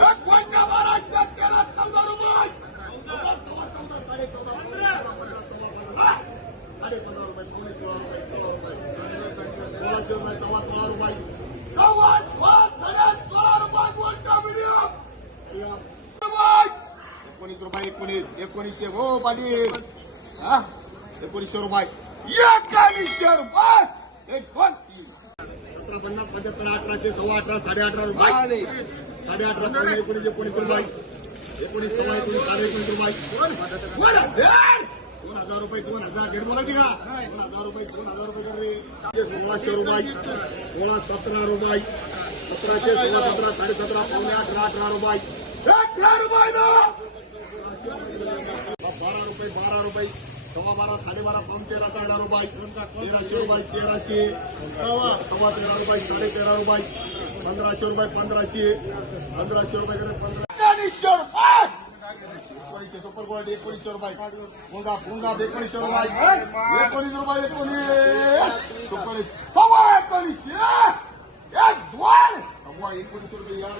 लखवांच्या महाराष्ट्रात केला चौदा रुपये चौदा, चौदा, चौदा, साडे चौदा, पंधरा, पंधरा, चौदा, पंधरा. साडे पंधरा रुपये पावणे सोळा रुपये सोळा रुपये सोळाशे रुपये सव्वा सोळा रुपये सव्वा सोळा साडे सोळा रुपये गोल्डचा मिडियम एकोणीस रुपये एकोणीस एकोणीसशे हो पाटील हा एकोणीसशे रुपये एकोणीसशे रुपये एक दोन तीन सतरा पन्नास पंच्याहत्तर अठराशे सव्वा अठरा साडे अठरा रुपये साडे अठरा पावणे एकोणीस एकोणीस रुपये एकोणीस सव्वा एकोणीस साडे एकोणीस रुपये दोन हजार दोन हजार रुपये दोन हजार दीड बोलायची का दोन हजार रुपये दोन हजार रुपये कर रे सोळाशे रुपये सोळा सतरा रुपये सतराशे सोळा सतरा साडे सतरा पावणे अठरा अठरा रुपये अठरा रुपये ना बारा रुपये बारा रुपये સવા બારા સાડી બારા ત્રણ તેર અઢાર રૂપિયા તેરાશી રૂપિયા તેરાશી સવા. તેર રૂપિયા સાડી તેર રૂપિયા પંદરાશી રૂપિયા પંદરાશી પંદરાશી રૂપિયા પંદર સુપર ગોલ્ડ એકોણીસો રૂપિયા ગુંડા ગુંડા એકોણીસો રૂપિયા એકોણીસ. રૂપિયા એકોણીસ. એકોણીસ સવા એકોણીસ એકોણીસો રૂપિયા